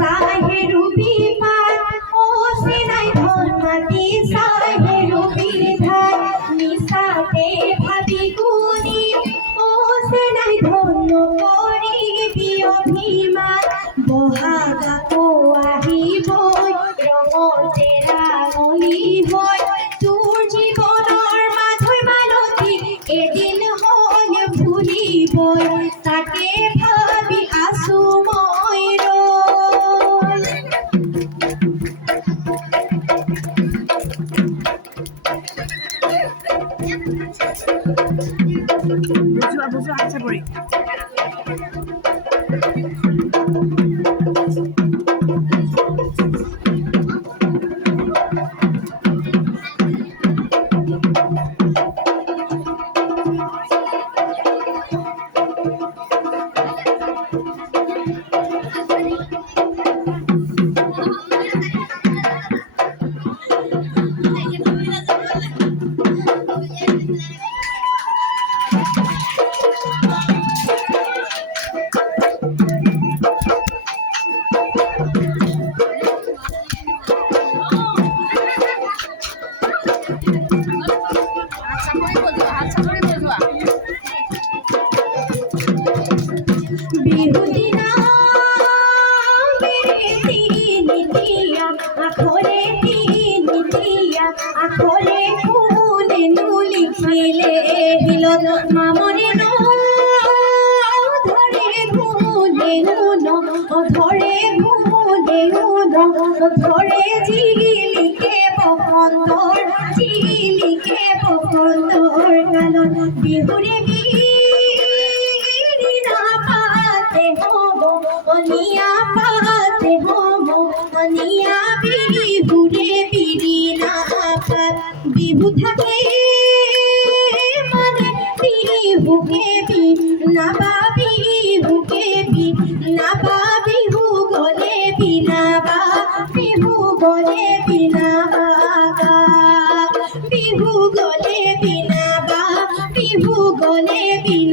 সাহেরুবি পার ও সেনাই ধর্মাতি সাহেরুবি ধার নিসাতে ভাবি গুনি ও সেনাই ধন্য করিবি অভিমান বহাগা ও আহিব রঙতে রাঙলি হয় তোর জীবনৰ মাধৈ মালতী এদিন হল ভুলিব তাকে ভাবি আছো মই বুঝো আচ্ছা করি বিহুদিনা নিতিয়া আখরে নিতিয়া আখরে ফুলে নুলি খেলে হিলত মামরে নো ধরে ভুলে নুনো ধরে ভুলে নুনো ধরে জিলিকে বসন্তর জিলিকে বসন্তর কালত বিহুরে অনিয়া পাতে হবো অনিয়া বিহুরে বিড়ি না পাত বিহু থাকে মানে বিহুকে বি না বা বিহুকে বি না বা বিহু গলে বিনা বা বিহু গলে বিনা বা বিহু গলে বিনা বা বিহু গলে বিনা